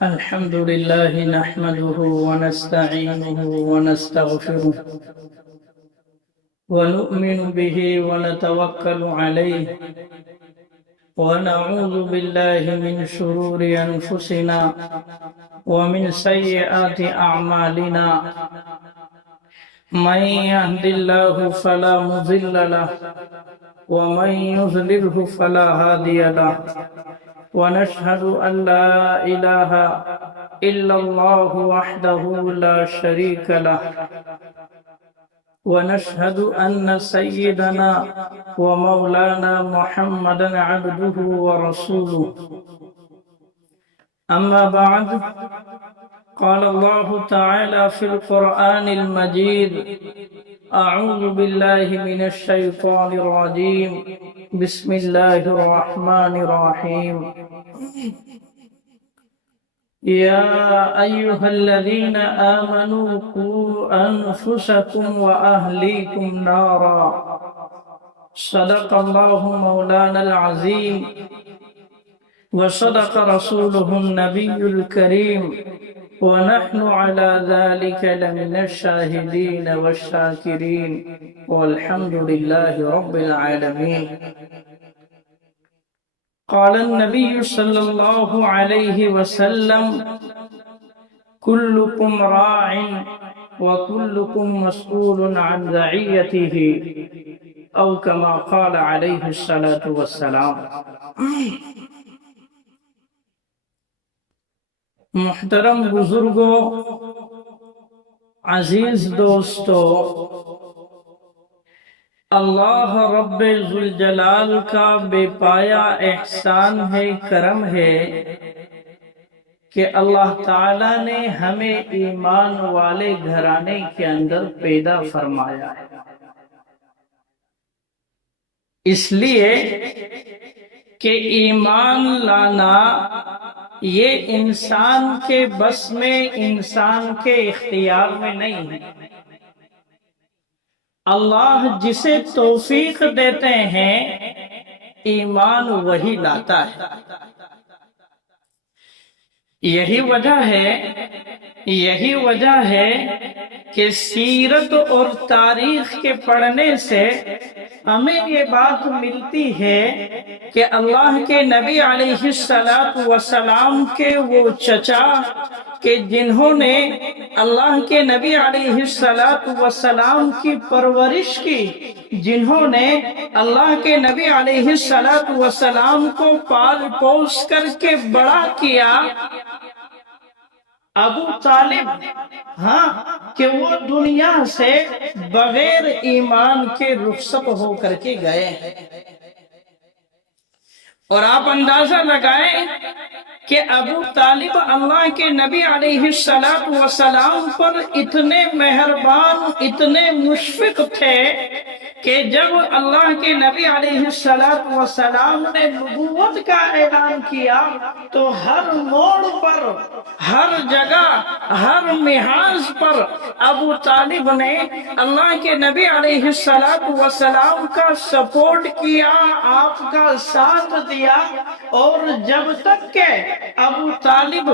الحمد لله نحمده ونستعينه ونستغفره ونؤمن به ونتوكل عليه ونعوذ بالله من شرور أنفسنا ومن سيئات أعمالنا من يهد الله فلا مضل له ومن يضلله فلا هادي له ونشهد أن لا إله إلا الله وحده لا شريك له ونشهد أن سيدنا ومولانا محمدا عبده ورسوله أما بعد قال الله تعالى في القرآن المجيد أعوذ بالله من الشيطان الرجيم بسم الله الرحمن الرحيم يا أيها الذين آمنوا قوا أنفسكم وأهليكم نارا صدق الله مولانا العظيم وصدق رسوله النبي الكريم ونحن على ذلك لمن الشاهدين والشاكرين والحمد لله رب العالمين قال النبي صلى الله عليه وسلم كلكم راع وكلكم مسؤول عن رعيته أو كما قال عليه الصلاة والسلام محترم بزرگوں، عزیز دوستو، اللہ رب ذوالجلال کا بے پایا احسان ہے، کرم ہے کہ اللہ تعالی نے ہمیں ایمان والے گھرانے کے اندر پیدا فرمایا ہے۔ اس لیے کہ ایمان لانا یہ انسان کے بس میں، انسان کے اختیار میں نہیں ہے۔ اللہ جسے توفیق دیتے ہیں ایمان وہی لاتا ہے۔ یہی وجہ ہے کہ سیرت اور تاریخ کے پڑھنے سے ہمیں یہ بات ملتی ہے کہ اللہ کے نبی علیہ السلام کے وہ چچا کہ جنہوں نے اللہ کے نبی علیہ السلام کی پرورش کی، جنہوں نے اللہ کے نبی علیہ السلام کو پال پوس کر کے بڑا کیا، ابو طالب، کہ وہ دنیا سے بغیر ایمان کے رخصت ہو کر کے گئے۔ اور آپ اندازہ لگائیں کہ ابو طالب اللہ کے نبی علیہ السلام پر اتنے مہربان، اتنے مشفق تھے کہ جب اللہ کے نبی علیہ السلام نے نبوت کا اعلان کیا تو ہر موڑ پر، ہر جگہ، ہر محاذ پر ابو طالب نے اللہ کے نبی علیہ السلام کا سپورٹ کیا، آپ کا ساتھ دیا۔ اور جب تک کہ ابو طالب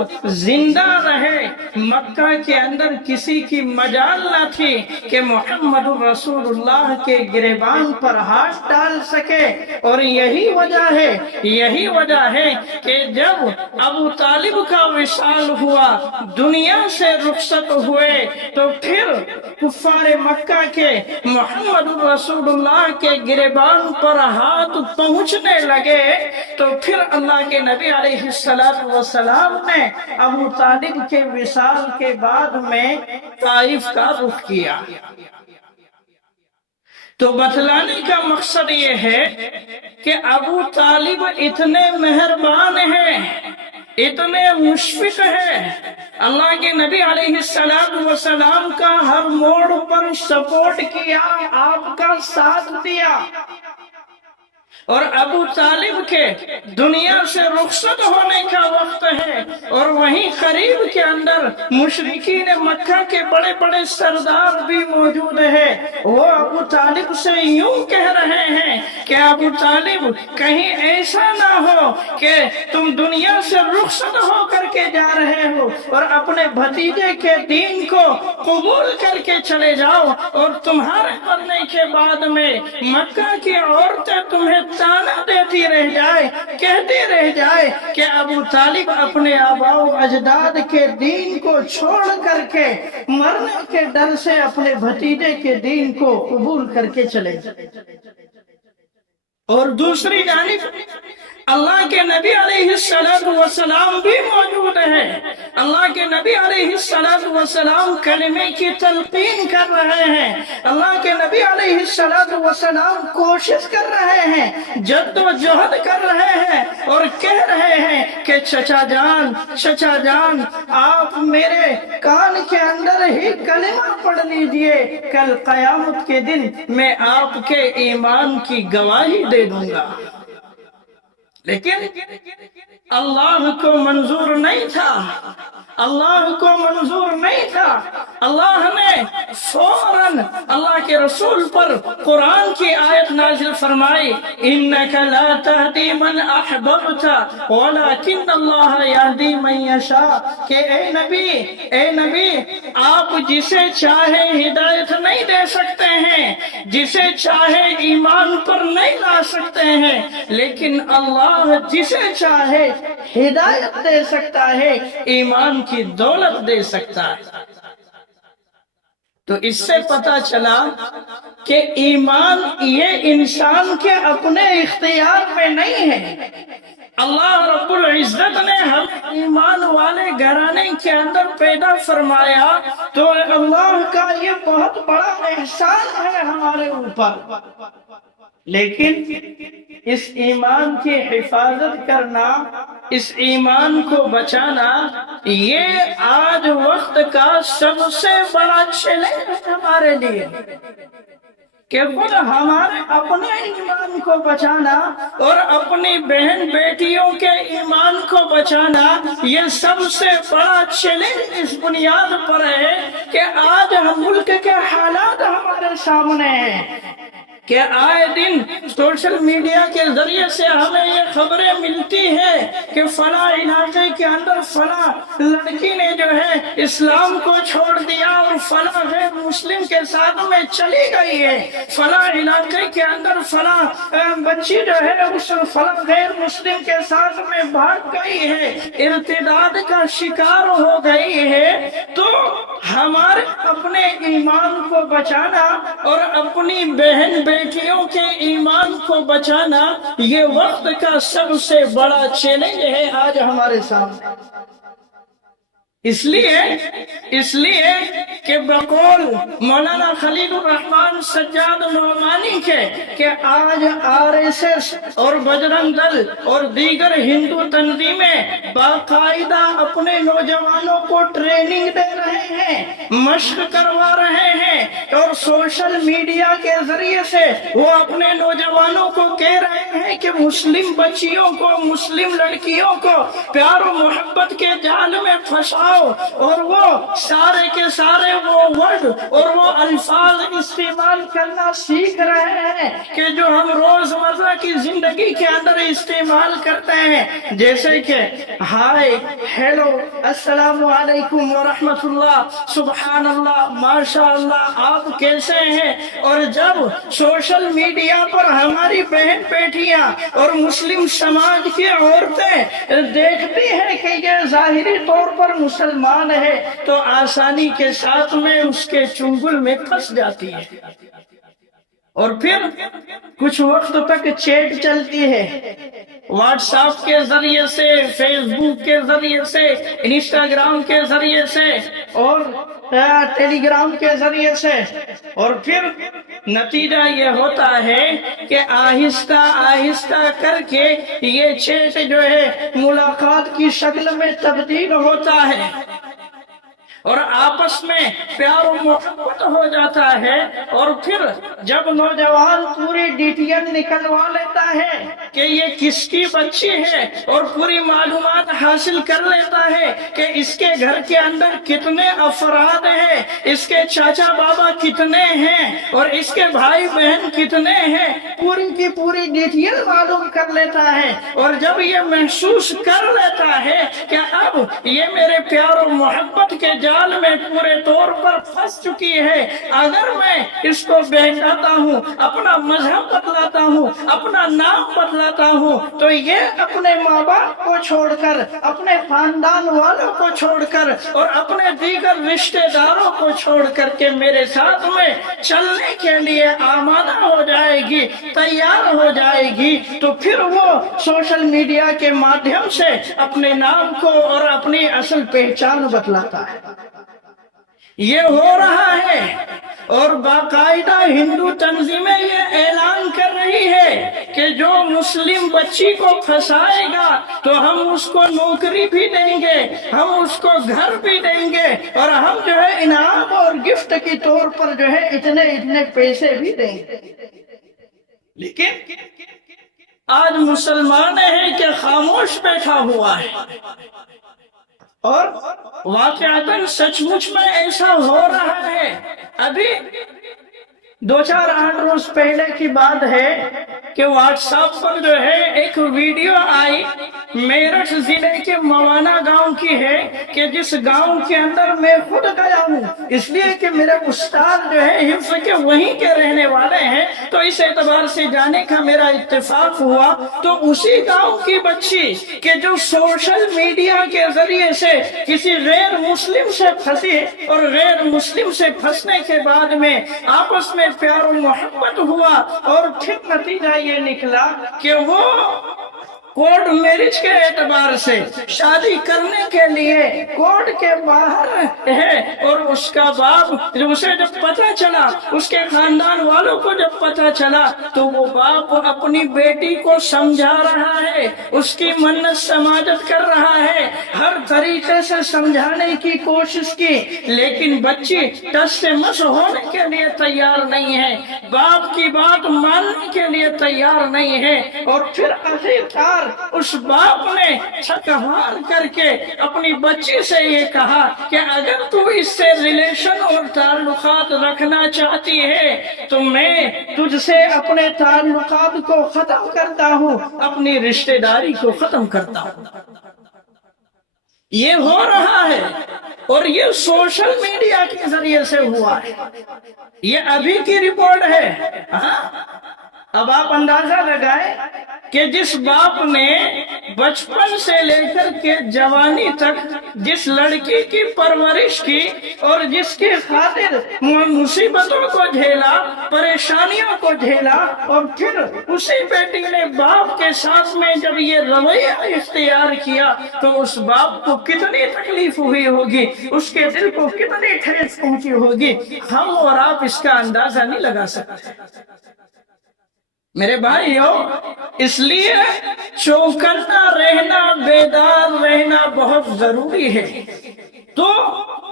زندہ رہے مکہ کے اندر کسی کی مجال نہ تھی کہ محمد رسول اللہ کے گریبان پر ہاتھ ڈال سکے۔ اور یہی وجہ ہے کہ جب ابو طالب کا وصال ہوا، دنیا سے رخصت ہوئے، تو پھر کفار مکہ کے محمد رسول اللہ کے گریبان پر ہاتھ پہنچنے لگے، تو پھر اللہ کے نبی علیہ السلام نے ابو طالب کے وصال کے بعد میں طائف کا رخ کیا۔ تو بتلانے کا مقصد یہ ہے کہ ابو طالب اتنے مہربان ہیں، اتنے مشفق ہیں، اللہ کے نبی علیہ السلام کا ہر موڑ پر سپورٹ کیا، آپ کا ساتھ دیا۔ اور ابو طالب کے دنیا سے رخصت ہونے کا وقت ہے، اور وہیں قریب کے اندر مشرکین مکہ کے بڑے بڑے سردار بھی موجود ہیں۔ وہ ابو طالب سے یوں کہہ رہے ہیں کہ ابو طالب کہیں ایسا نہ ہو کہ تم دنیا سے رخصت ہو کر کے جا رہے ہو اور اپنے بھتیجے کے دین کو قبول کر کے چلے جاؤ، اور تمہارے مرنے کے بعد میں مکہ کی عورتیں تمہیں تانا دیتی رہ جائے، کہتی رہ جائے کہ ابو طالب اپنے آباء و اجداد کے دین کو چھوڑ کر کے مرنے کے ڈر سے اپنے بھتیجے کے دین کو قبول کر کے چلے۔ اور دوسری جانب اللہ کے نبی علیہ السلام بھی موجود ہیں۔ اللہ کے نبی علیہ السلام کلمے کی تلقین کر رہے ہیں، اللہ کے نبی علیہ السلام کوشش کر رہے ہیں، جد و جہد کر رہے ہیں، اور کہہ رہے ہیں کہ چچا جان آپ میرے کان کے اندر ہی کلمہ پڑھ لیجئے، کل قیامت کے دن میں آپ کے ایمان کی گواہی دے دوں گا۔ لیکن اللہ کو منظور نہیں تھا، اللہ کو منظور نہیں تھا۔ اللہ نے فوراً اللہ کے رسول پر قرآن کی آیت نازل فرمائی، انک لا تہدی من احببت ولکن اللہ یہدی من یشاء، کہ اے نبی آپ جسے چاہے ہدایت نہیں دے سکتے ہیں، جسے چاہے ایمان پر نہیں لا سکتے ہیں، لیکن اللہ جسے چاہے ہدایت دے سکتا ہے، ایمان کی دولت دے سکتا ہے۔ تو اس سے پتا چلا کہ ایمان یہ انسان کے اپنے اختیار میں نہیں ہے۔ اللہ رب العزت نے ہم ایمان والے گھرانے کے اندر پیدا فرمایا، تو اللہ کا یہ بہت بڑا احسان ہے ہمارے اوپر۔ لیکن اس ایمان کی حفاظت کرنا، اس ایمان کو بچانا، یہ آج وقت کا سب سے بڑا چیلنج ہے ہمارے لیے، کہ خود ہمارے اپنے ایمان کو بچانا اور اپنی بہن بیٹیوں کے ایمان کو بچانا، یہ سب سے بڑا چیلنج اس بنیاد پر ہے کہ آج ہم ملک کے حالات ہمارے سامنے ہیں کہ آئے دن سوشل میڈیا کے ذریعے سے ہمیں یہ خبریں ملتی ہیں کہ فلاں علاقے کے اندر فلاں لڑکی نے جو ہے اسلام کو چھوڑ دیا اور فلاں غیر مسلم کے ساتھ میں چلی گئی ہے، فلاں علاقے کے اندر فلاں بچی جو ہے اس فلاں غیر مسلم کے ساتھ میں بھاگ گئی ہے، ارتداد کا شکار ہو گئی ہے۔ تو ہمارے اپنے ایمان کو بچانا اور اپنی بہن بیٹیوں کے ایمان کو بچانا، یہ وقت کا سب سے بڑا چیلنج ہے آج ہمارے سامنے۔ اس لیے کہ بقول مولانا خلیل الرحمن سجاد نعمانی کے کہ آج RSS اور بجرنگ دل اور دیگر ہندو تنظیمیں باقاعدہ اپنے نوجوانوں کو ٹریننگ دے رہے ہیں، مشق کروا رہے ہیں، اور سوشل میڈیا کے ذریعے سے وہ اپنے نوجوانوں کو کہہ رہے ہیں کہ مسلم بچیوں کو، مسلم لڑکیوں کو پیار و محبت کے جال میں پھنساؤ، اور وہ سارے کے سارے وہ ورڈ اور وہ الفاظ استعمال کرنا سیکھ رہے ہیں کہ جو ہم روزمرہ کی زندگی کے اندر استعمال کرتے ہیں، جیسے کہ ہائے، ہیلو، السلام علیکم ورحمۃ اللہ، سبحان اللہ، ماشاء اللہ، آپ کیسے ہیں؟ اور جب سوشل میڈیا پر ہماری بہن بیٹیاں اور مسلم سماج کی عورتیں دیکھتی ہیں کہ یہ ظاہری طور پر مسلمان ہے، تو آسانی کے ساتھ میں اس کے چنگل میں پھنس جاتی ہے، اور پھر کچھ وقت تک چیٹ چلتی ہے، واٹس ایپ کے ذریعے سے، فیس بک کے ذریعے سے، انسٹاگرام کے ذریعے سے، اور ٹیلی گرام کے ذریعے سے، اور پھر نتیجہ یہ ہوتا ہے کہ آہستہ آہستہ کر کے یہ چیٹ جو ہے ملاقات کی شکل میں تبدیل ہوتا ہے، اور آپس میں پیار و محبت ہو جاتا ہے، اور پھر جب نوجوان پوری ڈیٹیل نکلوا لیتا ہے کہ یہ کس کی بچی ہے اور پوری معلومات حاصل کر لیتا ہے کہ اس کے گھر کے اندر کتنے افراد ہیں، اس کے چاچا بابا کتنے ہیں اور اس کے بھائی بہن کتنے ہیں، پوری کی پوری ڈیٹیل معلوم کر لیتا ہے، اور جب یہ محسوس کر لیتا ہے کہ اب یہ میرے پیار و محبت کے جال میں پورے طور پر پھنس چکی ہے، اگر میں اس کو بہکاتا ہوں، اپنا مذہب بتلاتا ہوں، اپنا نام بتلاتا ہوں، تو یہ اپنے ماں باپ کو چھوڑ کر، اپنے خاندان والوں کو چھوڑ کر اور اپنے دیگر رشتہ داروں کو چھوڑ کر کے میرے ساتھ میں چلنے کے لیے آمادہ ہو جائے گی، تیار ہو جائے گی، تو پھر وہ سوشل میڈیا کے مادھیم سے اپنے نام کو اور اپنی اصل پہچان بتلاتا ہے۔ یہ ہو رہا ہے، اور باقاعدہ ہندو تنظیمیں یہ اعلان کر رہی ہے کہ جو مسلم بچی کو پھنسائے گا تو ہم اس کو نوکری بھی دیں گے، ہم اس کو گھر بھی دیں گے، اور ہم جو ہے انعام اور گفٹ کے طور پر جو ہے اتنے پیسے بھی دیں گے۔ لیکن آج مسلمان ہے کہ خاموش بیٹھا ہوا ہے، اور واقعتاً سچ مچ میں ایسا ہو رہا ہے۔ ابھی 2-4-8 روز پہلے کی بات ہے کہ واٹس ایپ پر جو ہے ایک ویڈیو آئی، میرٹھ ضلع کے موانا گاؤں کی ہے، کہ جس گاؤں کے اندر میں خود گیا ہوں، اس لیے کہ میرے استاد جو ہے حفظ کے وہیں کے رہنے والے ہیں، تو اس اعتبار سے جانے کا میرا اتفاق ہوا۔ تو اسی گاؤں کی بچی کہ جو سوشل میڈیا کے ذریعے سے کسی غیر مسلم سے پھنسی، اور غیر مسلم سے پھنسنے کے بعد میں آپس میں پیار و محبت ہوا، اور پھر نتیجہ یہ نکلا کہ وہ کورٹ میرج کے اعتبار سے شادی کرنے کے لیے کورٹ کے باہر ہے، اور اس کا باپ اسے جب پتہ چلا، اس کے خاندان والوں کو جب پتہ چلا، تو وہ باپ اپنی بیٹی کو سمجھا رہا ہے، اس کی منت سماجت کر رہا ہے، ہر طریقے سے سمجھانے کی کوشش کی، لیکن بچی ٹس سے مس ہونے کے لیے تیار نہیں ہے، باپ کی بات ماننے کے لیے تیار نہیں ہے، اور پھر آخرکار اس باپ نے چھک ہار کر کے اپنی بچی سے یہ کہا کہ اگر تو اس سے ریلیشن اور تعلقات رکھنا چاہتی ہے تو میں تجھ سے اپنے تعلقات کو ختم کرتا ہوں، اپنی رشتہ داری کو ختم کرتا ہوں۔ یہ ہو رہا ہے، اور یہ سوشل میڈیا کے ذریعے سے ہوا ہے، یہ ابھی کی رپورٹ ہے۔ اب آپ اندازہ لگائیں کہ جس باپ نے بچپن سے لے کر کے جوانی تک جس لڑکی کی پرورش کی، اور جس کی خاطر مصیبتوں کو جھیلا، پریشانیوں کو جھیلا، اور پھر اسی بیٹی نے باپ کے ساتھ میں جب یہ رویہ اختیار کیا، تو اس باپ کو کتنی تکلیف ہوئی ہوگی، اس کے دل کو کتنی ٹھیس پہنچی ہوگی، ہم اور آپ اس کا اندازہ نہیں لگا سکتے۔ میرے بھائیو، اس لیے چوکنا رہنا، بیدار رہنا بہت ضروری ہے۔ تو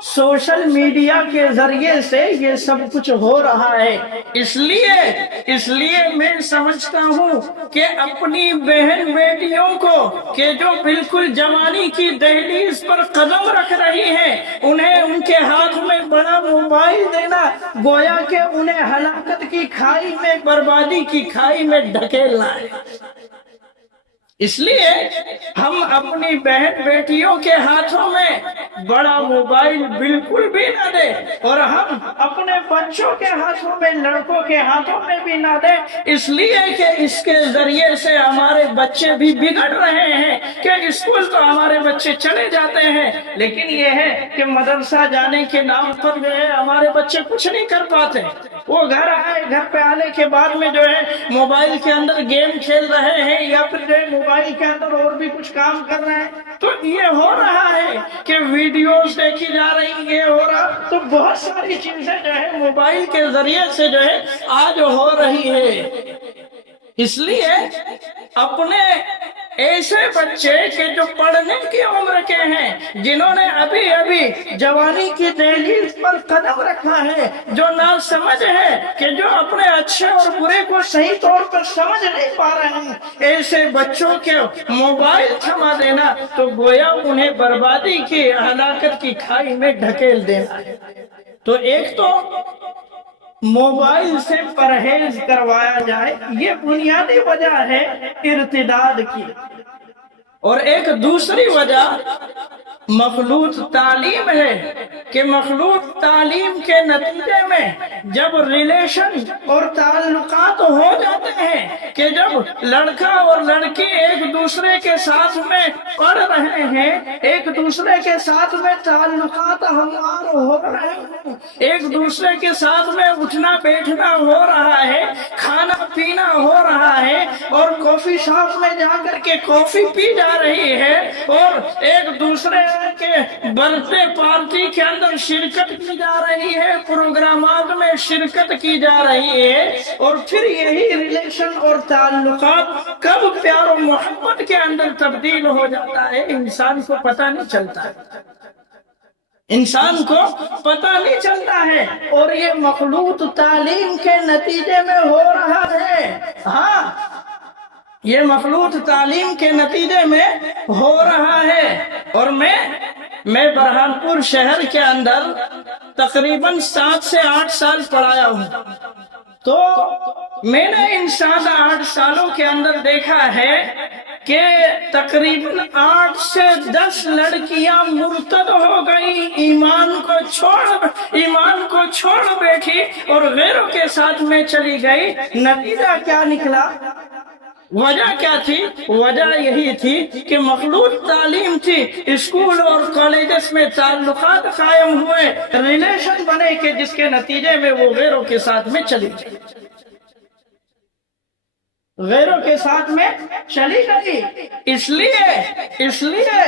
سوشل میڈیا کے ذریعے سے یہ سب کچھ ہو رہا ہے، اس لیے میں سمجھتا ہوں کہ اپنی بہن بیٹیوں کو کہ جو بالکل جوانی کی دہلیز پر قدم رکھ رہی ہیں، انہیں ان کے ہاتھ میں بڑا موبائل دینا گویا کہ انہیں ہلاکت کی کھائی میں، بربادی کی کھائی میں ڈھکیلنا ہے۔ اس لیے ہم اپنی بہن بیٹیوں کے ہاتھوں میں بڑا موبائل بالکل بھی نہ دیں، اور ہم اپنے بچوں کے ہاتھوں میں، لڑکوں کے ہاتھوں میں بھی نہ دیں، اس لیے کہ اس کے ذریعے سے ہمارے بچے بھی بگڑ رہے ہیں۔ کہ اسکول تو ہمارے بچے چلے جاتے ہیں، لیکن یہ ہے کہ مدرسہ جانے کے نام پر جو ہے ہمارے بچے کچھ نہیں کر پاتے، وہ گھر پہ آنے کے بعد میں جو ہے موبائل کے اندر گیم کھیل رہے ہیں، یا پھر جو ہے موبائل کے اندر اور بھی کچھ کام کر رہے ہیں۔ تو یہ ہو رہا ہے کہ ویڈیوز دیکھی جا رہی، یہ ہو رہا، تو بہت ساری چیزیں جو ہے موبائل کے ذریعے سے جو ہے آج ہو رہی ہے۔ اس لیے اپنے ایسے بچے کہ جو پڑھنے کی عمر کے رہے ہیں جنہوں نے ابھی ابھی جوانی کی دہلیز پر قدم رکھا ہے، جو نہ سمجھ ہے کہ جو اپنے اچھے اور برے کو صحیح طور پر سمجھ نہیں پا رہے ہیں، ایسے بچوں کے موبائل تھما دینا تو گویا انہیں بربادی کی، ہلاکت کی کھائی میں ڈھکیل دینا ہے۔ تو ایک تو موبائل سے پرہیز کروایا جائے، یہ بنیادی وجہ ہے ارتداد کی، اور ایک دوسری وجہ مخلوط تعلیم ہے کہ مخلوط تعلیم کے نتیجے میں جب ریلیشن اور تعلقات ہو جاتے ہیں کہ جب لڑکا اور لڑکی ایک دوسرے کے ساتھ میں پڑھ رہے ہیں، ایک دوسرے کے ساتھ میں تعلقات ہموار ہو رہے ہیں، ایک دوسرے کے ساتھ میں اٹھنا بیٹھنا ہو رہا ہے، کھانا پینا ہو رہا ہے، اور کافی شاپ میں جا کر کے کافی پی جا رہی ہے، اور ایک دوسرے کے برتھ ڈے پارٹی کے اندر شرکت کی جا رہی ہے، پروگرامات میں شرکت کی جا رہی ہے، اور پھر یہی ریلیشن اور تعلقات کب پیار و محبت کے اندر تبدیل ہو جاتا ہے انسان کو پتہ نہیں چلتا ہے، انسان کو پتہ نہیں چلتا ہے، اور یہ مخلوط تعلیم کے نتیجے میں ہو رہا ہے۔ ہاں، یہ مخلوط تعلیم کے نتیجے میں ہو رہا ہے، اور میں برہان پور شہر کے اندر تقریباً 7 سے 8 سال پڑھایا ہوں، تو میں نے ان 7-8 سالوں کے اندر دیکھا ہے کہ تقریباً 8 سے 10 لڑکیاں مرتد ہو گئی، ایمان کو چھوڑ بیٹھی اور غیروں کے ساتھ میں چلی گئی۔ نتیجہ کیا نکلا؟ وجہ کیا تھی؟ وجہ یہی تھی کہ مخلوط تعلیم تھی، اسکول اور کالجز میں تعلقات قائم ہوئے، ریلیشن بنے کہ جس کے نتیجے میں وہ غیروں کے ساتھ میں چلی گئی، غیروں کے ساتھ میں چلی گئی۔ اس لیے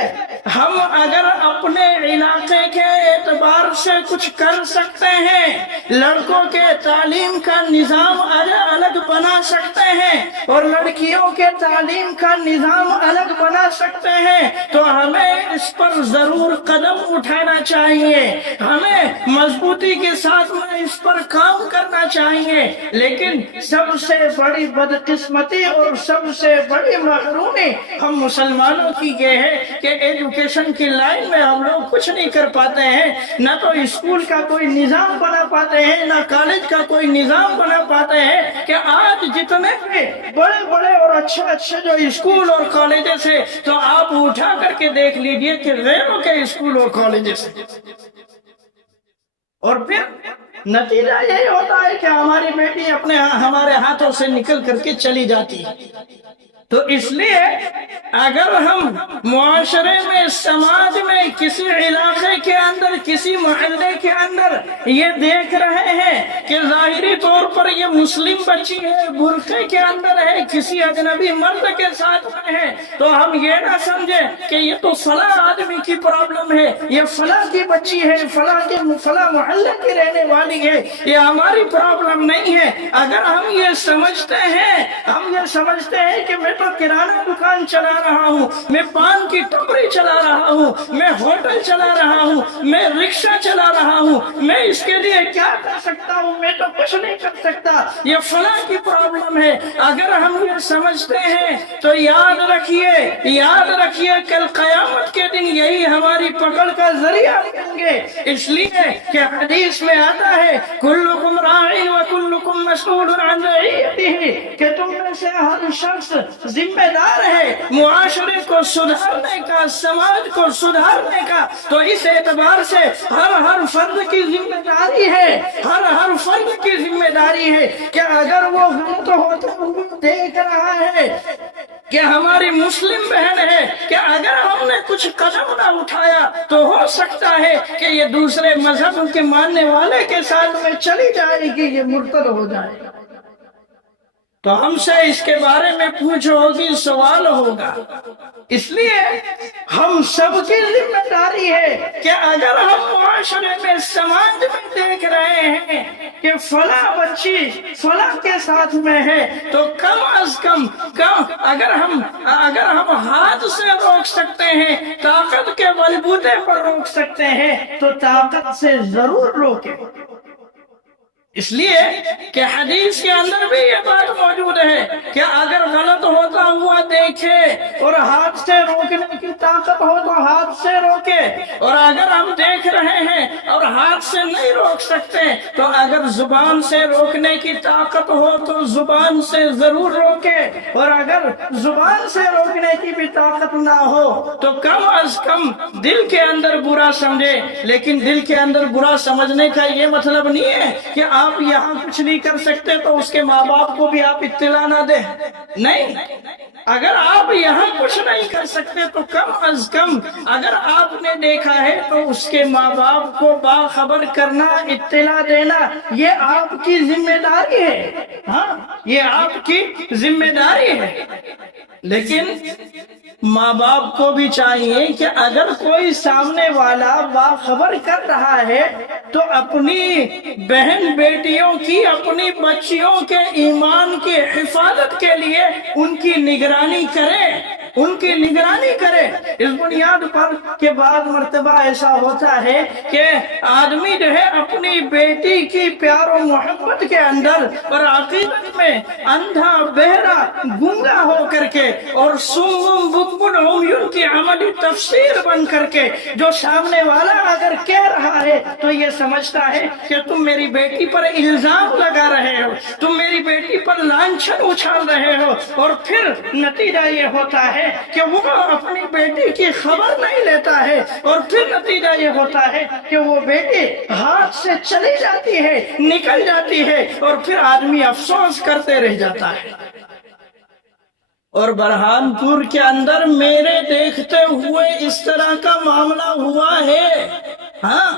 ہم اگر اپنے علاقے کے اعتبار سے کچھ کر سکتے ہیں، لڑکوں کے تعلیم کا نظام الگ بنا سکتے ہیں اور لڑکیوں کے تعلیم کا نظام الگ بنا سکتے ہیں، تو ہمیں اس پر ضرور قدم اٹھانا چاہیے، ہمیں مضبوطی کے ساتھ میں اس پر کام کرنا چاہیے۔ لیکن سب سے بڑی بدقسمتی اور سب سے بڑی محرومی ہم مسلمانوں کی یہ ہے کہ ایجوکیشن کی لائن میں ہم لوگ کچھ نہیں کر پاتے ہیں، نہ تو اسکول کا کوئی نظام بنا پاتے ہیں، نہ کالج کا کوئی نظام بنا پاتے ہیں، کہ آج جتنے بھی بڑے بڑے اور اچھے جو اسکول اور کالجز ہیں، تو آپ اٹھا کر کے دیکھ لیجئے کہ غیروں کے اسکول اور کالجز ہیں، اور پھر نتیجہ یہی ہوتا ہے کہ ہماری بیٹی ہمارے ہاتھوں سے نکل کر کے چلی جاتی ہے۔ تو اس لیے اگر ہم معاشرے میں، سماج میں، کسی علاقے کے اندر، کسی محلے کے اندر یہ دیکھ رہے ہیں کہ ظاہری طور پر یہ مسلم بچی ہے، برقعے کے اندر ہے، کسی اجنبی مرد کے ساتھ میں ہے، تو ہم یہ نہ سمجھیں کہ یہ تو فلاں آدمی کی پرابلم ہے، یہ فلاں کی بچی ہے، فلاں محلے کی رہنے والی ہے، یہ ہماری پرابلم نہیں ہے۔ اگر ہم یہ سمجھتے ہیں کہ میں تو کرانہ دکان چلا رہا ہوں، میں پان کی ٹپری چلا رہا ہوں، میں ہوٹل چلا رہا ہوں، میں رکشہ چلا رہا ہوں، میں اس کے لیے کیا کر سکتا ہوں؟ میں تو کچھ نہیں کر سکتا، یہ فلاں کی پرابلم ہے۔ اگر ہم یہ سمجھتے ہیں تو یاد رکھیے کل قیامت کے دن یہی ہماری پکڑ کا ذریعہ بنیں گے۔ اس لیے کہ حدیث میں آتا ہے کلکم راعی وکلکم مسئول عن رعیتہ، کہ تم میں سے ہر شخص ذمہ دار ہے معاشرے کو سدھارنے کا، سماج کو سدھارنے کا۔ تو اس اعتبار سے ہر فرد کی ذمہ داری ہے، ہر فرد کی ذمہ داری ہے کہ اگر وہ غلط ہوتا ہوئے دیکھ رہا ہے کہ ہماری مسلم بہن ہے، کہ اگر ہم نے کچھ قدم نہ اٹھایا تو ہو سکتا ہے کہ یہ دوسرے مذہب کے ماننے والے کے ساتھ میں چلی جائے گی، یہ مرتد ہو جائے گا، تو ہم سے اس کے بارے میں پوچھ ہوگی، سوال ہوگا۔ اس لیے ہم سب کی ذمہ داری ہے کہ اگر ہم معاشرے میں، سماج میں دیکھ رہے ہیں کہ فلاں بچی فلاں کے ساتھ میں ہے، تو کم از کم اگر ہم ہاتھ سے روک سکتے ہیں، طاقت کے کے بلبوتے پر روک سکتے ہیں تو طاقت سے ضرور روکیں۔ اس لیے کہ حدیث کے اندر بھی یہ بات موجود ہے کہ اگر غلط ہوتا ہوا دیکھے اور ہاتھ سے روکنے کی طاقت ہو تو ہاتھ سے روکے، اور اگر ہم دیکھ رہے ہیں اور ہاتھ سے نہیں روک سکتے تو اگر زبان سے روکنے کی طاقت ہو تو زبان سے ضرور روکے، اور اگر زبان سے روکنے کی بھی طاقت نہ ہو تو کم از کم دل کے اندر برا سمجھے۔ لیکن دل کے اندر برا سمجھنے کا یہ مطلب نہیں ہے کہ آپ یہاں کچھ نہیں کر سکتے تو اس کے ماں باپ کو بھی آپ اطلاع نہ دیں، نہیں۔ اگر آپ یہاں کچھ نہیں کر سکتے تو کم از کم اگر آپ نے دیکھا ہے تو اس کے ماں باپ کو باخبر کرنا، اطلاع دینا، یہ آپ کی ذمہ داری ہے، ہاں یہ آپ کی ذمہ داری ہے۔ لیکن ماں باپ کو بھی چاہیے کہ اگر کوئی سامنے والا باخبر کر رہا ہے تو اپنی بہن بیٹیوں کی، اپنی بچیوں کے ایمان کی حفاظت کے لیے ان کی نگرانی کرے، ان کی نگرانی کرے۔ اس بنیاد پر کہ بعض مرتبہ ایسا ہوتا ہے کہ آدمی جو ہے اپنی بیٹی کی پیار و محبت کے اندر اور عقیدت میں اندھا، بہرا، گنگا ہو کر کے اور سم بکم عمیون کی عملی تفسیر بن کر کے جو سامنے والا اگر کہہ رہا ہے تو یہ سمجھتا ہے کہ تم میری بیٹی پر الزام لگا رہے ہو، تم میری بیٹی پر لانچھن اچھال رہے ہو، اور پھر نتیجہ یہ ہوتا ہے کہ وہ اپنی بیٹی کی خبر نہیں لیتا ہے، اور پھر نتیجہ یہ ہوتا ہے کہ وہ بیٹی ہاتھ سے چلی جاتی ہے، نکل جاتی ہے، اور پھر آدمی افسوس کرتے رہ جاتا ہے۔ اور برہان پور کے اندر میرے دیکھتے ہوئے اس طرح کا معاملہ ہوا ہے، ہاں،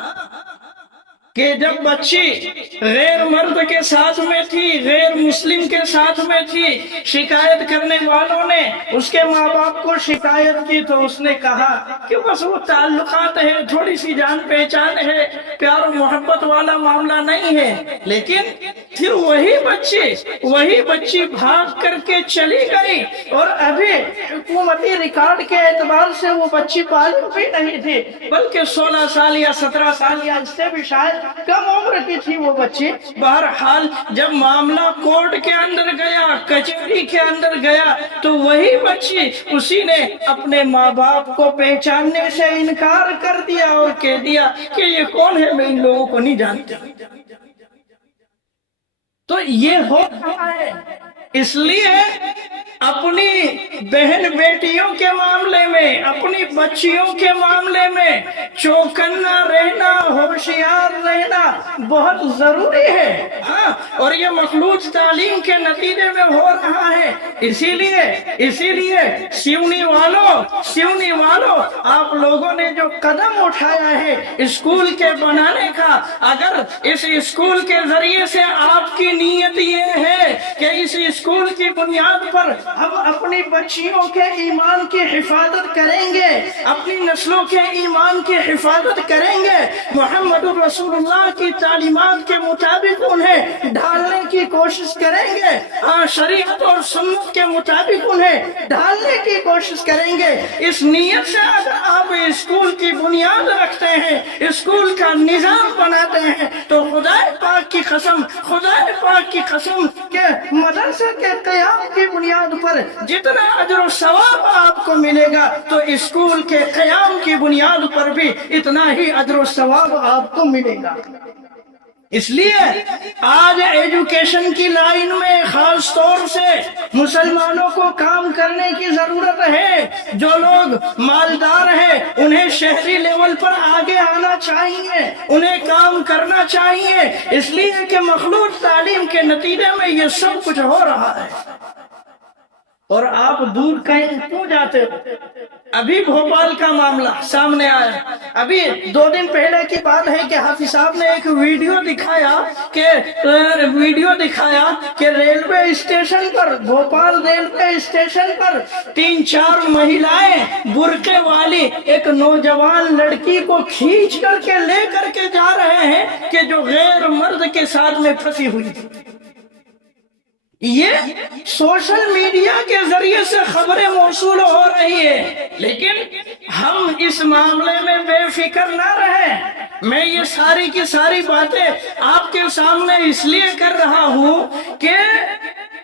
کہ جب بچی غیر مرد کے ساتھ میں تھی، غیر مسلم کے ساتھ میں تھی، شکایت کرنے والوں نے اس کے ماں باپ کو شکایت کی تو اس نے کہا کہ بس وہ تعلقات ہے، تھوڑی سی جان پہچان ہے، پیار و محبت والا معاملہ نہیں ہے۔ لیکن پھر وہی بچی بھاگ کر کے چلی گئی، اور ابھی حکومتی ریکارڈ کے اعتبار سے وہ بچی بالغ بھی نہیں تھی، بلکہ 16 سال یا 17 سال یا اس سے بھی شاید کم عمر کی تھی وہ بچی۔ بہرحال جب معاملہ کورٹ کے اندر گیا، کچہری کے اندر گیا، تو وہی بچی اسی نے اپنے ماں باپ کو پہچاننے سے انکار کر دیا اور کہہ دیا کہ یہ کون ہے، میں ان لوگوں کو نہیں جانتی۔ تو یہ ہو رہا ہے۔ اس لیے اپنی بہن بیٹیوں کے معاملے میں، اپنی بچیوں کے معاملے میں چوکنا رہنا، ہوشیار رہنا بہت ضروری ہے، ہاں، اور یہ مخلوط تعلیم کے نتیجے میں ہو رہا ہے۔ اسی لیے سیونی والوں آپ لوگوں نے جو قدم اٹھایا ہے اسکول کے بنانے کا، اگر اس اسکول کے ذریعے سے آپ کی نیت یہ ہے کہ اس اسکول کی بنیاد پر ہم اپنی بچیوں کے ایمان کی حفاظت کریں گے، اپنی نسلوں کے ایمان کی حفاظت کریں گے، محمد رسول اللہ کی تعلیمات کے مطابق انہیں ڈھالنے کی کوشش کریں گے، شریعت اور سنت کے مطابق انہیں ڈھالنے کی کوشش کریں گے، اس نیت سے اگر آپ اسکول کی بنیاد رکھتے ہیں، اسکول کا نظام بناتے ہیں، تو خدا پاک کی قسم کہ مدرسے کے قیام کی بنیاد پر جتنا اجر و ثواب آپ کو ملے گا تو اسکول کے قیام کی بنیاد پر بھی اتنا ہی اجر و ثواب آپ کو ملے گا۔ اس لیے آج ایجوکیشن کی لائن میں خاص طور سے مسلمانوں کو کام کرنے کی ضرورت ہے۔ جو لوگ مالدار ہیں انہیں شہری لیول پر آگے آنا چاہیے، انہیں کام کرنا چاہیے، اس لیے کہ مخلوط تعلیم کے نتیجے میں یہ سب کچھ ہو رہا ہے۔ اور آپ دور کہیں کیوں جاتے ہو؟ ابھی بھوپال کا معاملہ سامنے آیا، ابھی 2 دن پہلے کی بات ہے کہ حافظ صاحب نے ایک ویڈیو دکھایا کہ ریلوے اسٹیشن پر، بھوپال ریلوے اسٹیشن پر 3-4 مہیلائیں برقعے والی ایک نوجوان لڑکی کو کھینچ کر کے لے کر کے جا رہے ہیں کہ جو غیر مرد کے ساتھ میں پھنسی ہوئی تھی۔ یہ سوشل میڈیا کے ذریعے سے خبریں موصول ہو رہی ہے، لیکن ہم اس معاملے میں بے فکر نہ رہیں۔ میں یہ ساری کی ساری باتیں آپ کے سامنے اس لیے کر رہا ہوں کہ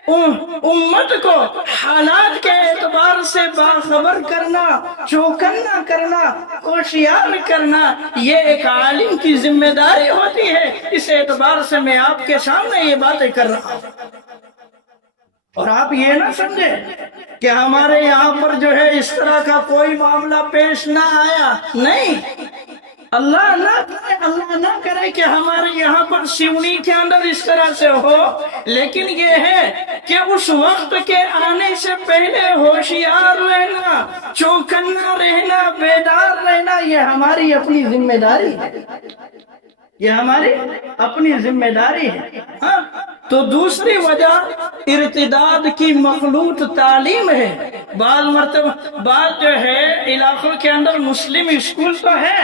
امت کو حالات کے اعتبار سے باخبر کرنا، چوکنا کرنا، ہوشیار کرنا، یہ ایک عالم کی ذمہ داری ہوتی ہے۔ اس اعتبار سے میں آپ کے سامنے یہ باتیں کر رہا ہوں، اور آپ یہ نہ سمجھے کہ ہمارے یہاں پر جو ہے اس طرح کا کوئی معاملہ پیش نہ آیا۔ نہیں، اللہ نہ کرے کہ ہمارے یہاں پر سیونی کے اندر اس طرح سے ہو، لیکن یہ ہے کہ اس وقت کے آنے سے پہلے ہوشیار رہنا، چوکنا رہنا، بیدار رہنا، یہ ہماری اپنی ذمہ داری ہے، یہ ہماری اپنی ذمہ داری ہے۔ ہاں، تو دوسری وجہ ارتداد کی مخلوط تعلیم ہے۔ بعض جو ہے علاقوں کے اندر مسلم اسکول تو ہے،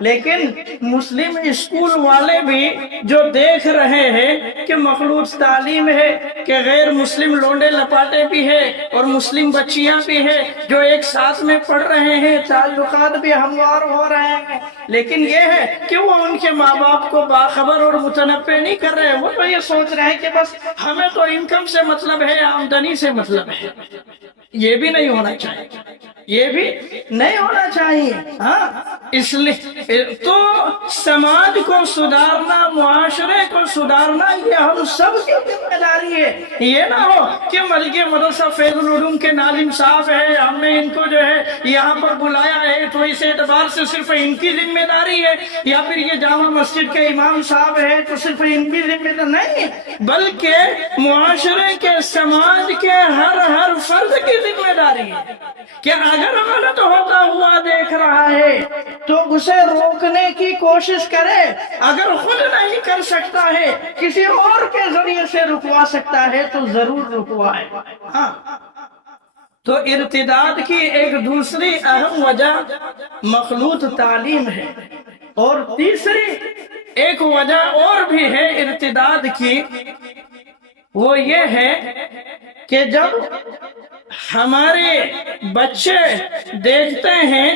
لیکن مسلم اسکول والے بھی جو دیکھ رہے ہیں کہ مخلوط تعلیم ہے، کہ غیر مسلم لونڈے لپاٹے بھی ہے اور مسلم بچیاں بھی ہے جو ایک ساتھ میں پڑھ رہے ہیں، تعلقات بھی ہموار ہو رہے ہیں، لیکن یہ ہے کہ وہ ان کے ماں باپ کو باخبر اور متنبع نہیں کر رہے۔ وہ تو یہ سوچ رہے ہیں کہ بس ہمیں تو انکم سے مطلب ہے، آمدنی سے مطلب ہے۔ یہ بھی نہیں ہونا چاہیے، یہ بھی نہیں ہونا چاہیے۔ ہاں، اس لیے تو سماج کو سدھارنا، معاشرے کو سدھارنا، یہ ہم سب کی ذمہ داری ہے۔ یہ نہ ہو کہ ملکہ مدرسہ فیض العلوم کے ناظم صاحب ہے، ہم نے ان کو جو ہے یہاں پر بلایا ہے تو اس اعتبار سے صرف ان کی ذمہ داری ہے، یا پھر یہ جامع مسجد کے امام صاحب ہے تو صرف ان کی ذمہ داری نہیں، بلکہ معاشرے کے، سماج کے ہر فرد کی ذمہ داری ہے کہ اگر غلط ہوتا ہوا دیکھ رہا ہے تو اسے روکنے کی کوشش کرے، اگر خود نہیں کر سکتا ہے کسی اور کے ذریعے سے رکوا سکتا ہے تو ضرور رکوائے۔ ہاں، تو ارتداد کی ایک دوسری اہم وجہ مخلوط تعلیم ہے، اور تیسری ایک وجہ اور بھی ہے ارتداد کی، وہ یہ ہے کہ جب ہمارے بچے دیکھتے ہیں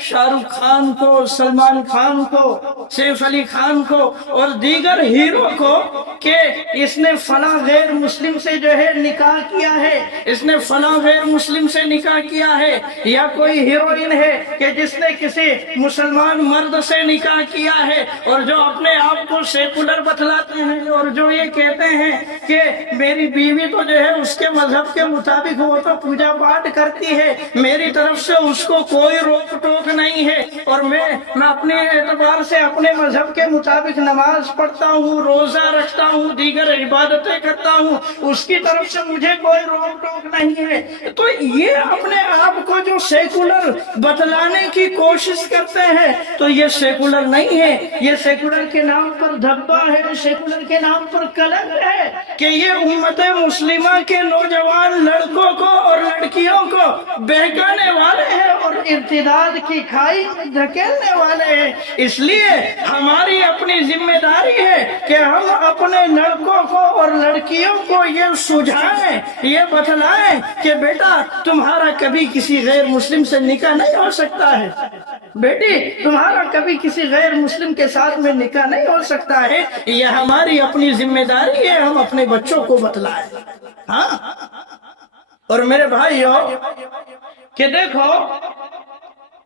شاہ رخ خان کو، سلمان خان کو، سیف علی خان کو اور دیگر ہیرو کو کہ اس نے فلاں غیر مسلم سے جو ہے نکاح کیا ہے، اس نے فلاں غیر مسلم سے نکاح کیا ہے، یا کوئی ہیروئن ہے کہ جس نے کسی مسلمان مرد سے نکاح کیا ہے، اور جو اپنے آپ کو سیکولر بتلاتے ہیں اور جو یہ کہتے ہیں کہ میری بیوی تو جو ہے اس کے مذہب کے مطابق وہ تو پوجا پاٹ کرتی ہے، میری طرف سے اس کو کوئی روک ٹوک نہیں ہے، اور میں اپنے اعتبار سے اپنے مذہب کے مطابق نماز پڑھتا ہوں، روزہ رکھتا ہوں، دیگر عبادتیں کرتا ہوں، اس کی طرف سے مجھے کوئی روک ٹوک نہیں ہے۔ تو یہ اپنے آپ کو جو سیکولر بتلانے کی کوشش کرتے ہیں تو یہ سیکولر نہیں ہے، یہ سیکولر کے نام پر دھبا ہے، سیکولر کے نام پر کلنک ہے کہ یہ امت مسلمہ کے نوجوان لڑکوں کو اور لڑکیوں کو بہکانے والے ہیں اور ارتداد کی کھائی میں دھکیلنے والے ہیں۔ اس لیے ہماری اپنی ذمہ داری ہے کہ ہم اپنے لڑکوں کو اور لڑکیوں کو یہ سجھائیں، یہ بتلائیں کہ بیٹا تمہارا کبھی کسی غیر مسلم سے نکاح نہیں ہو سکتا ہے، بیٹی تمہارا کبھی کسی غیر مسلم کے ساتھ میں نکاح نہیں ہو سکتا ہے۔ یہ ہماری اپنی ذمہ داری ہے، ہم اپنے بچوں کو بتلائیں۔ ہاں، اور میرے بھائیو کہ دیکھو،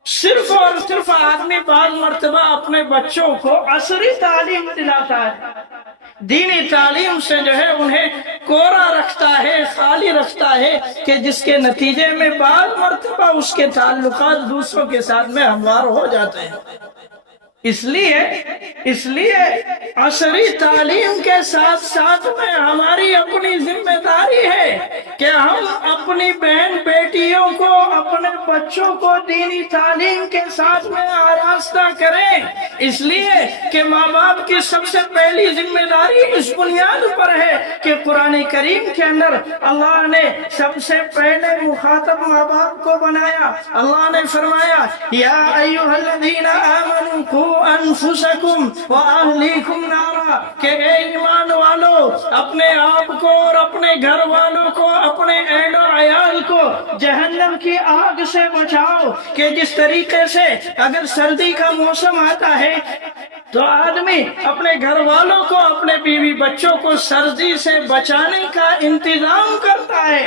صرف اور صرف آدمی بعض مرتبہ اپنے بچوں کو عصری تعلیم دلاتا ہے، دینی تعلیم سے جو ہے انہیں کورا رکھتا ہے، خالی رکھتا ہے، کہ جس کے نتیجے میں بعض مرتبہ اس کے تعلقات دوسروں کے ساتھ میں ہموار ہو جاتے ہیں۔ اس لیے عصری تعلیم کے ساتھ ساتھ میں ہماری اپنی ذمہ داری ہے کہ ہم اپنی بہن بیٹیوں کو، اپنے بچوں کو دینی تعلیم کے ساتھ میں آراستہ کریں، اس لیے کہ ماں باپ کی سب سے پہلی ذمہ داری اس بنیاد پر ہے کہ قرآن کریم کے اندر اللہ نے سب سے پہلے مخاطب ماں باپ کو بنایا۔ اللہ نے فرمایا یا ایھا الذین آمنوا انفسکم واہلیکم نارا، کہ اے ایمان والو اپنے آپ کو اور اپنے گھر والوں کو، اپنے اہل و عیال کو جہنم کی آگ سے بچاؤ۔ کہ جس طریقے سے اگر سردی کا موسم آتا ہے تو آدمی اپنے گھر والوں کو، اپنے بیوی بچوں کو سردی سے بچانے کا انتظام کرتا ہے،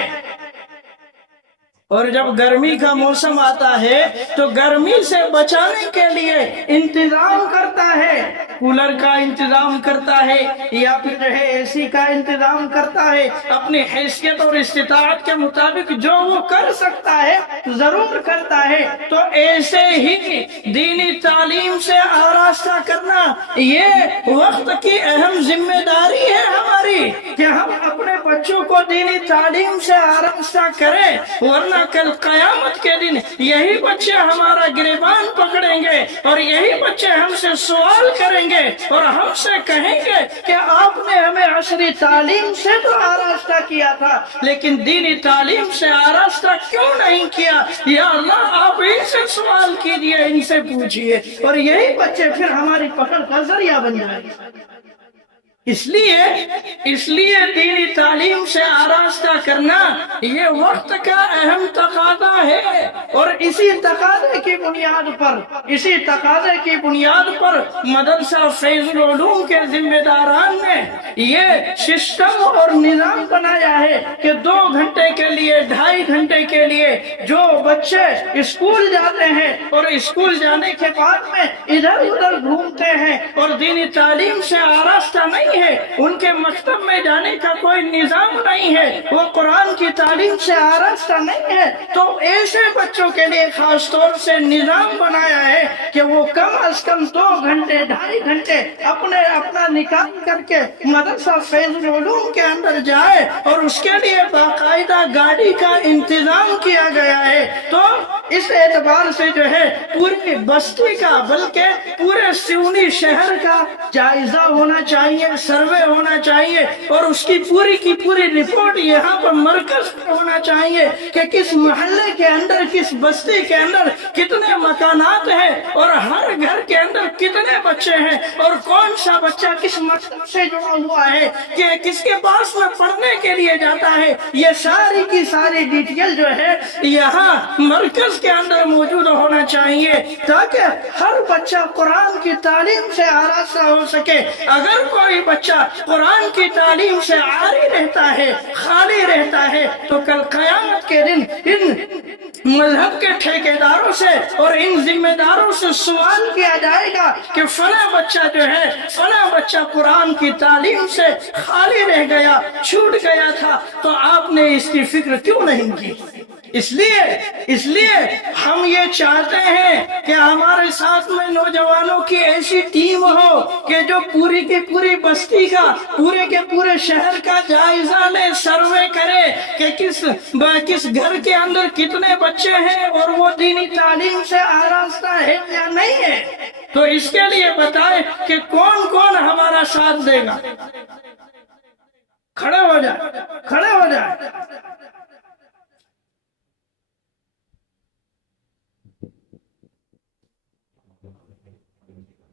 اور جب گرمی کا موسم آتا ہے تو گرمی سے بچانے کے لیے انتظام کرتا ہے، کولر کا انتظام کرتا ہے یا پھر جو ہے اے سی کا انتظام کرتا ہے، اپنی حیثیت اور استطاعت کے مطابق جو وہ کر سکتا ہے ضرور کرتا ہے۔ تو ایسے ہی دینی تعلیم سے آراستہ کرنا یہ وقت کی اہم ذمہ داری ہے ہماری، کہ ہم اپنے بچوں کو دینی تعلیم سے آراستہ کریں، ورنہ کل قیامت کے دن یہی بچے ہمارا گریبان پکڑیں گے اور یہی بچے ہم سے سوال کریں گے اور ہم سے کہیں گے کہ آپ نے ہمیں عصری تعلیم سے تو آراستہ کیا تھا لیکن دینی تعلیم سے آراستہ کیوں نہیں کیا؟ یا اللہ آپ ان سے سوال کیجئے، ان سے پوچھئے، اور یہی بچے پھر ہماری پکڑ کا ذریعہ بن جائیں گے۔ اس لیے دینی تعلیم سے آراستہ کرنا یہ وقت کا اہم تقاضا ہے، اور اسی تقاضے کی بنیاد پر مدرسہ فیض العلوم کے ذمہ داران نے یہ سسٹم اور نظام بنایا ہے کہ 2 گھنٹے کے لیے، 2.5 گھنٹے کے لیے جو بچے اسکول جاتے ہیں اور اسکول جانے کے بعد میں ادھر ادھر گھومتے ہیں اور دینی تعلیم سے آراستہ نہیں ہے، ان کے مکتب میں جانے کا کوئی نظام نہیں ہے، وہ قرآن کی تعلیم سے آراستہ نہیں ہے، تو ایسے بچوں کے لیے خاص طور سے نظام بنایا ہے کہ وہ کم از کم 2 گھنٹے 2.5 گھنٹے اپنا نکال کر کے مدرسہ فیض العلوم کے اندر جائے، اور اس کے لیے باقاعدہ گاڑی کا انتظام کیا گیا ہے۔ تو اس اعتبار سے جو ہے پوری بستی کا بلکہ پورے سیونی شہر کا جائزہ ہونا چاہیے، سروے ہونا چاہیے، اور اس کی پوری رپورٹ یہاں پر مرکز پر ہونا چاہیے کہ کس محلے کے اندر، کس بستی کے اندر کتنے مکانات ہیں اور ہر گھر کے اندر کتنے بچے ہیں اور کون سا بچہ کس مکتب سے جڑا ہوا ہے، کہ کس کے پاس میں پڑھنے کے لیے جاتا ہے، یہ ساری کی ساری ڈیٹیل جو ہے یہاں مرکز کے اندر موجود ہونا چاہیے تاکہ ہر بچہ قرآن کی تعلیم سے آراستہ ہو سکے۔ اگر کوئی بچہ قرآن کی تعلیم سے عاری رہتا ہے، خالی رہتا ہے، تو کل قیامت کے دن ان مذہب کے ٹھیکیداروں سے اور ان ذمہ داروں سے سوال کیا جائے گا کہ فلاں بچہ جو ہے، فلاں بچہ قرآن کی تعلیم سے خالی رہ گیا، چھوٹ گیا تھا، تو آپ نے اس کی فکر کیوں نہیں کی؟ اس لیے ہم یہ چاہتے ہیں کہ ہمارے ساتھ میں نوجوانوں کی ایسی ٹیم ہو کہ جو پوری کی پوری بستی کا، پورے کے پورے شہر کا جائزہ لے، سروے کرے کہ کس گھر کے اندر کتنے بچے ہیں اور وہ دینی تعلیم سے آراستہ ہے یا نہیں ہے۔ تو اس کے لیے بتائیں کہ کون ہمارا ساتھ دے گا۔ کھڑے ہو جائے۔